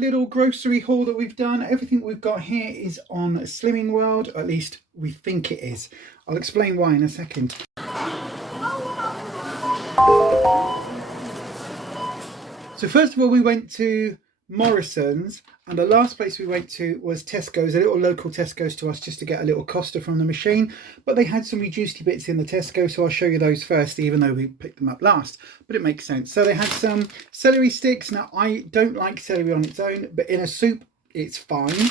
little grocery haul that we've done. Everything we've got here is on Slimming World, at least we think it is. I'll explain why in a second. So first of all, we went to Morrison's, and the last place we went to was Tesco's, a little local Tesco's to us, just to get a little Costa from the machine. But they had some reduced bits in the Tesco, so I'll show you those first, even though we picked them up last. But it makes sense. So they had some celery sticks. Now, I don't like celery on its own, but in a soup, it's fine.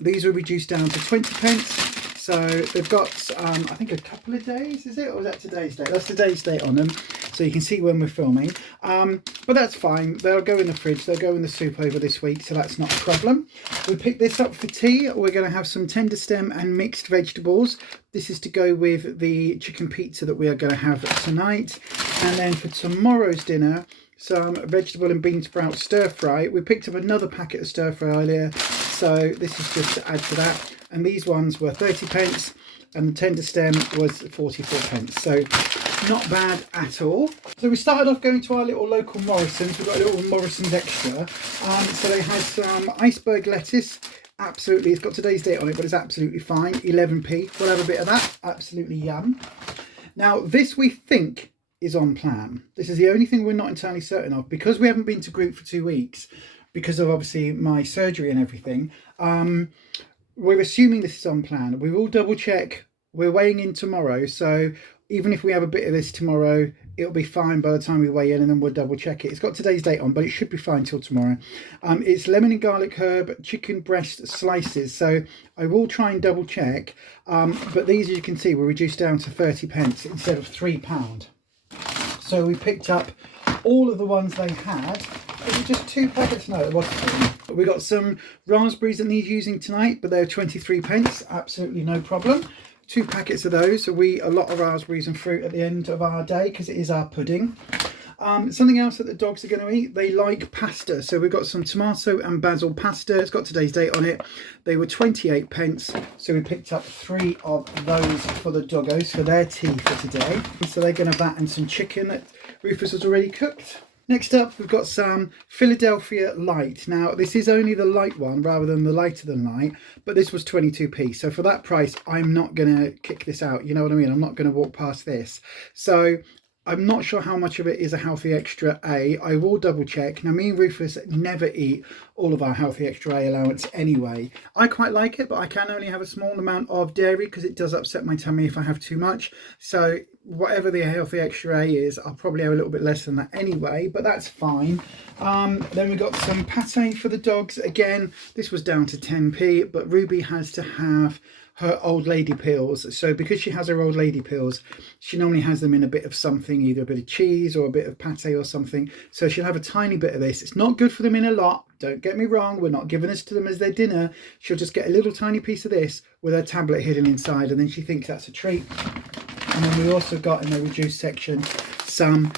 These were reduced down to 20p. So they've got, I think, a couple of days, is it? Or is that today's date? That's today's date on them. So you can see when we're filming. But that's fine. They'll go in the fridge. They'll go in the soup over this week. So that's not a problem. We picked this up for tea. We're going to have some tender stem and mixed vegetables. This is to go with the chicken pizza that we are going to have tonight. And then for tomorrow's dinner, some vegetable and bean sprout stir fry. We picked up another packet of stir fry earlier. So this is just to add to that. And these ones were 30p, and the tender stem was 44p. So not bad at all. So we started off going to our little local Morrison's. We've got a little Morrison's extra. So they had some iceberg lettuce. Absolutely, it's got today's date on it, but it's absolutely fine. 11p. We'll have a bit of that. Absolutely yum. Now this we think is on plan. This is the only thing we're not entirely certain of, because we haven't been to group for 2 weeks, because of obviously my surgery and everything. We're assuming this is on plan. We will double check. We're weighing in tomorrow, so even if we have a bit of this tomorrow, it'll be fine by the time we weigh in, and then we'll double check it. It's got today's date on, but it should be fine till tomorrow. It's lemon and garlic herb chicken breast slices, so I will try and double check. But these, as you can see, were reduced down to 30p instead of £3. So we picked up all of the ones they had. Was it just 2 packets? No, it wasn't 2. We got some raspberries that need using tonight, but they're 23p. Absolutely no problem. 2 packets of those. So we eat a lot of raspberries and fruit at the end of our day, because it is our pudding. Something else that the dogs are going to eat, they like pasta. So we've got some tomato and basil pasta. It's got today's date on it. They were 28p. So we picked up 3 of those for the doggos for their tea for today. So they're going to have that and some chicken that Rufus has already cooked. Next up, we've got some Philadelphia Light. Now, this is only the light one rather than the lighter than light, but this was 22p. So for that price, I'm not going to kick this out. You know what I mean? I'm not going to walk past this. So I'm not sure how much of it is a healthy extra A. I will double check. Now, me and Rufus never eat all of our healthy extra A allowance anyway. I quite like it, but I can only have a small amount of dairy because it does upset my tummy if I have too much. So whatever the healthy extra A is, I'll probably have a little bit less than that anyway, but that's fine. Then we got some pate for the dogs. Again, this was down to 10p, but Ruby has to have her old lady pills. So because she has her old lady pills, she normally has them in a bit of something, either a bit of cheese or a bit of pate or something. So she'll have a tiny bit of this. It's not good for them in a lot. Don't get me wrong. We're not giving this to them as their dinner. She'll just get a little tiny piece of this with her tablet hidden inside, and then she thinks that's a treat. And then we also got in the reduced section some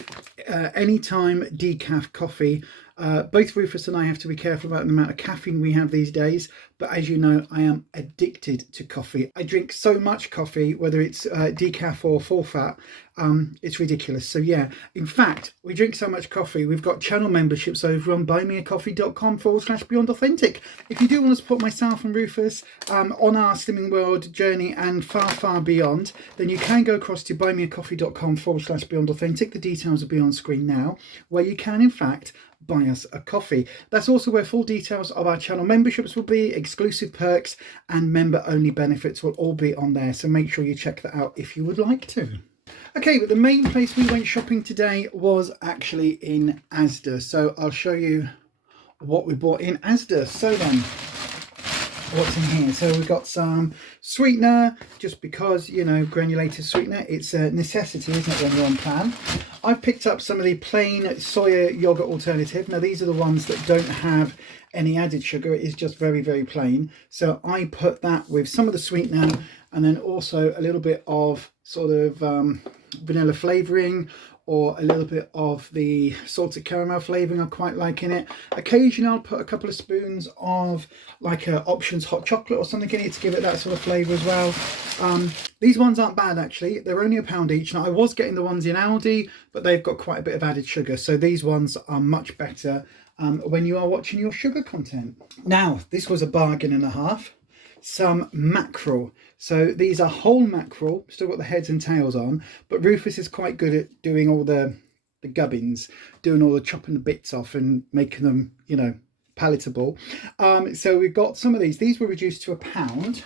anytime decaf coffee. Both Rufus and I have to be careful about the amount of caffeine we have these days, but as you know, I am addicted to coffee. I drink so much coffee, whether it's decaf or full fat, it's ridiculous. So yeah, in fact, we drink so much coffee, we've got channel memberships over on buymeacoffee.com/Beyond Authentic. If you do want to support myself and Rufus on our Slimming World journey and far, far beyond, then you can go across to buymeacoffee.com/Beyond Authentic. The details will be on screen now, where you can, in fact, buy us a coffee. That's also where full details of our channel memberships will be, exclusive perks and member only benefits will all be on there, so make sure you check that out if you would like to. Okay, but the main place we went shopping today was actually in Asda, so I'll show you what we bought in Asda. So then, what's in here? So we've got some sweetener, just because, you know, granulated sweetener, it's a necessity, isn't it, when you're on plan. I've picked up some of the plain soya yogurt alternative. Now these are the ones that don't have any added sugar. It is just very, very plain. So I put that with some of the sweetener, and then also a little bit of sort of vanilla flavouring, or a little bit of the salted caramel flavouring I quite like in it. Occasionally I'll put a couple of spoons of like a Options hot chocolate or something in it to give it that sort of flavour as well. These ones aren't bad actually. They're only £1 each. Now I was getting the ones in Aldi, but they've got quite a bit of added sugar. So these ones are much better. when you are watching your sugar content. Now, this was a bargain and a half. Some mackerel. So these are whole mackerel, still got the heads and tails on, but Rufus is quite good at doing all the gubbins, doing all the chopping the bits off and making them, you know, palatable. So we've got some of these. These were reduced to £1.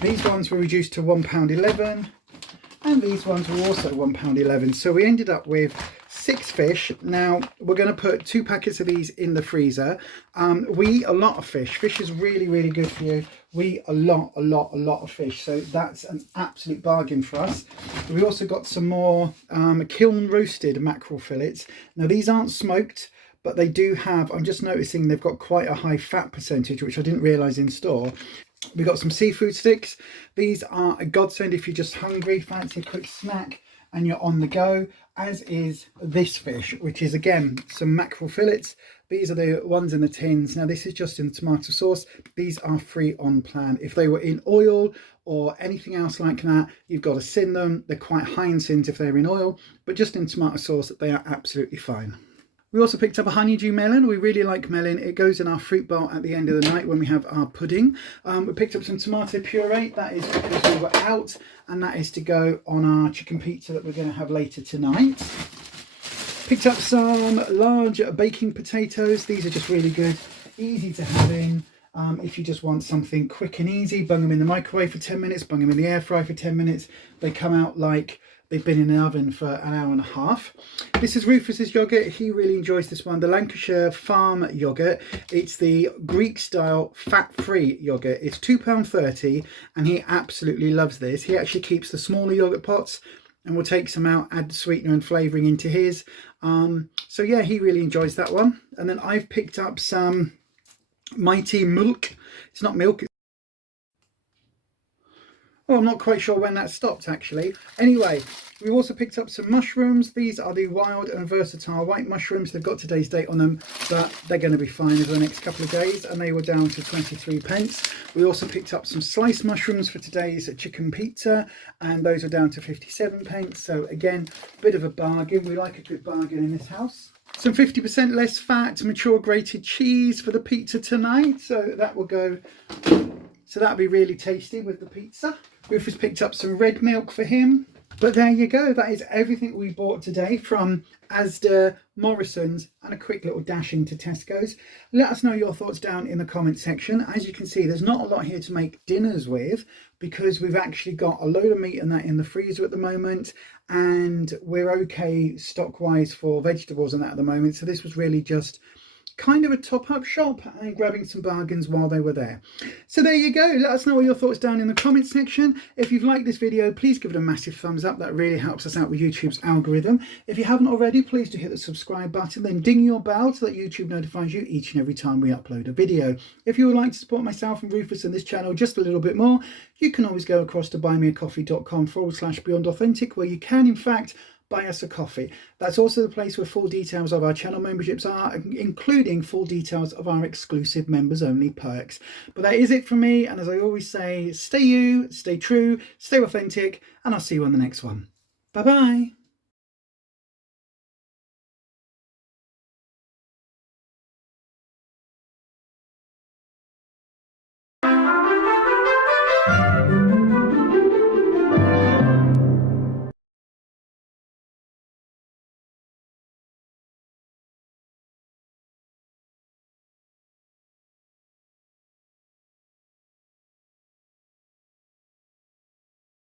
These ones were reduced to £1.11, and these ones were also £1.11. So we ended up with 6 fish. Now we're going to put 2 packets of these in the freezer. We eat a lot of fish. Fish is really, really good for you. We eat a lot of fish. So that's an absolute bargain for us. We also got some more kiln roasted mackerel fillets. Now these aren't smoked, but they do have, I'm just noticing they've got quite a high fat percentage, which I didn't realise in store. We got some seafood sticks. These are a godsend if you're just hungry, fancy a quick snack and you're on the go, as is this fish, which is again some mackerel fillets. These are the ones in the tins. Now this is just in the tomato sauce. These are free on plan. If they were in oil or anything else like that, you've got to sin them. They're quite high in sins if they're in oil, but just in tomato sauce they are absolutely fine. We also picked up a honeydew melon. We really like melon. It goes in our fruit bowl at the end of the night when we have our pudding. We picked up some tomato puree. That is because we were out, and that is to go on our chicken pizza that we're going to have later tonight. Picked up some large baking potatoes. These are just really good, easy to have in. If you just want something quick and easy, bung them in the microwave for 10 minutes, bung them in the air fryer for 10 minutes. They come out like they've been in an oven for an hour and a half. This is Rufus's yogurt. He really enjoys this one, the Lancashire Farm yogurt. It's the Greek style fat-free yogurt. It's £2.30 and he absolutely loves this. He actually keeps the smaller yogurt pots and will take some out, add the sweetener and flavouring into his. So yeah, he really enjoys that one. And then I've picked up some Mighty Milk. It's not milk. Oh, I'm not quite sure when that stopped actually. Anyway, we also picked up some mushrooms. These are the wild and versatile white mushrooms. They've got today's date on them, but they're going to be fine over the next couple of days, and they were down to 23p. We also picked up some sliced mushrooms for today's chicken pizza, and those are down to 57p. So again, a bit of a bargain. We like a good bargain in this house. Some 50% less fat, mature grated cheese for the pizza tonight. So that will go, so that'll be really tasty with the pizza. Rufus picked up some red milk for him. But there you go. That is everything we bought today from Asda, Morrison's, and a quick little dash into Tesco's. Let us know your thoughts down in the comment section. As you can see, there's not a lot here to make dinners with because we've actually got a load of meat and that in the freezer at the moment, and we're okay stock-wise for vegetables and that at the moment. So this was really just kind of a top-up shop and grabbing some bargains while they were there. So there you go. Let us know what your thoughts down in the comments section. If you've liked this video, please give it a massive thumbs up. That really helps us out with YouTube's algorithm. If you haven't already, please do hit the subscribe button, then ding your bell so that YouTube notifies you each and every time we upload a video. If you would like to support myself and Rufus and this channel just a little bit more, you can always go across to buymeacoffee.com/BeyondAuthentic, where you can in fact buy us a coffee. That's also the place where full details of our channel memberships are, including full details of our exclusive members only perks. But that is it from me, and as I always say, stay you, stay true, stay authentic, and I'll see you on the next one. Bye bye.